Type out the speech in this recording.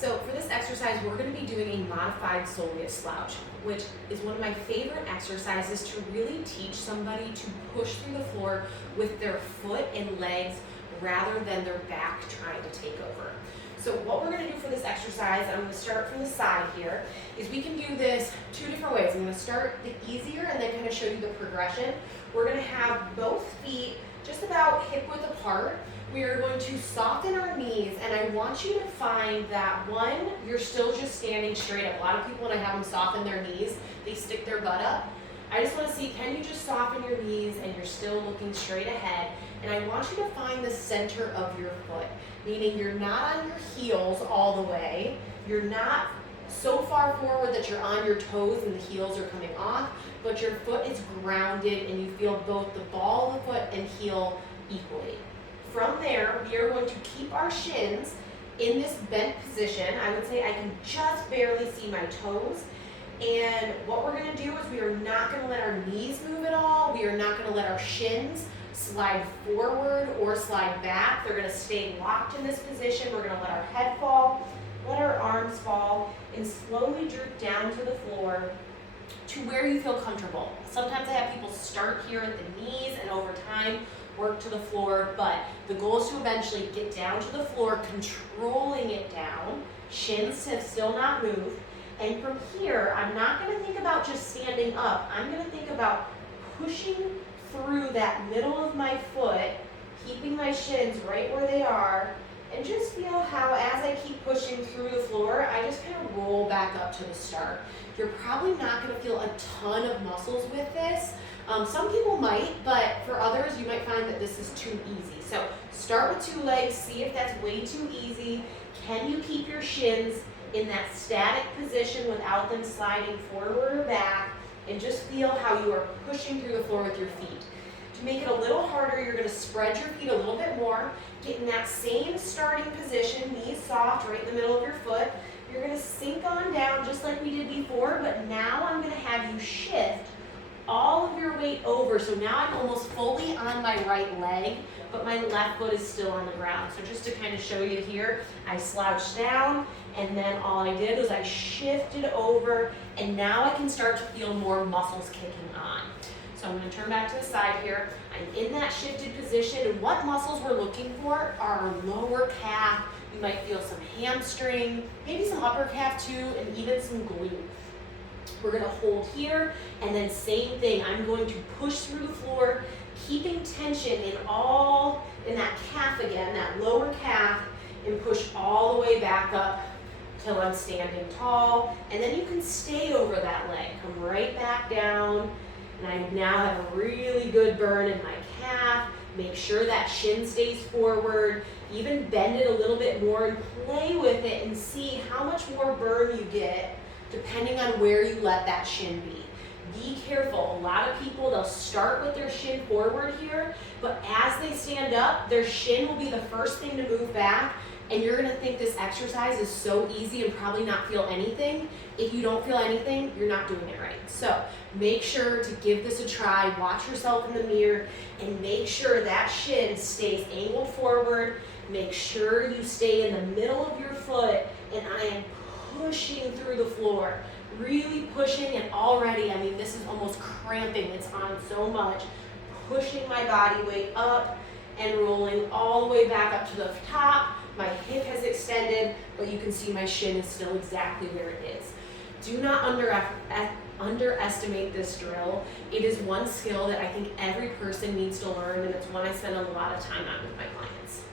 So for this exercise, we're going to be doing a modified Soleus slouch, which is one of my favorite exercises to really teach somebody to push through the floor with their foot and legs rather than their back trying to take over. So what we're going to do for this exercise, I'm going to start from the side here, is we can do this two different ways. I'm going to start the easier and then kind of show you the progression. We're going to have both feet just about hip width apart. We are going to soften our knees, and I want you to find that one, you're still just standing straight up. A lot of people, when I have them soften their knees, they stick their butt up. I just want to see, can you just soften your knees and you're still looking straight ahead? And I want you to find the center of your foot, meaning you're not on your heels all the way. You're not so far forward that you're on your toes and the heels are coming off, but your foot is grounded and you feel both the ball of the foot and heel equally. From there, we are going to keep our shins in this bent position. I would say I can just barely see my toes. And what we're going to do is we are not going to let our knees move at all. We are not going to let our shins slide forward or slide back. They're going to stay locked in this position. We're going to let our head fall, let our arms fall, and slowly droop down to the floor to where you feel comfortable. Sometimes I have people start here at the knees and over time work to the floor, but the goal is to eventually get down to the floor, controlling it down, shins have still not moved. And from here, I'm not going to think about just standing up. I'm going to think about pushing through that middle of my foot, keeping my shins right where they are, and just feel how as I keep pushing through the floor, I just kind of roll back up to the start. You're probably not going to feel a ton of muscles with this. Some people might, but for others, you might find that this is too easy. So start with two legs, see if that's way too easy. Can you keep your shins in that static position without them sliding forward or back, and just feel how you are pushing through the floor with your feet. To make it a little harder, you're going to spread your feet a little bit more, get in that same starting position, knees soft, right in the middle of your foot. You're going to sink on down just like we did before, but now I'm going to have you shift all of your weight over. So now I'm almost fully on my right leg, but my left foot is still on the ground. So just to kind of show you here, I slouched down, and then all I did was I shifted over, and now I can start to feel more muscles kicking on. So I'm going to turn back to the side here. I'm in that shifted position, and what muscles we're looking for are our lower calf. You might feel some hamstring, maybe some upper calf too, and even some glute. We're going to hold here, and then same thing. I'm going to push through the floor, keeping tension in that calf again, that lower calf, and push all the way back up till I'm standing tall. And then you can stay over that leg. Come right back down, and I now have a really good burn in my calf. Make sure that shin stays forward. Even bend it a little bit more and play with it and see how much more burn you get depending on where you let that shin be. Be careful. A lot of people, they'll start with their shin forward here, but as they stand up, their shin will be the first thing to move back, and you're going to think this exercise is so easy and probably not feel anything. If you don't feel anything, you're not doing it right. So make sure to give this a try. Watch yourself in the mirror and make sure that shin stays angled forward. Make sure you stay in the middle of your foot, and I am pushing through the floor, really pushing, and already, I mean, this is almost cramping. It's on so much. Pushing my body weight up and rolling all the way back up to the top. My hip has extended, but you can see my shin is still exactly where it is. Do not underestimate this drill. It is one skill that I think every person needs to learn, and it's one I spend a lot of time on with my clients.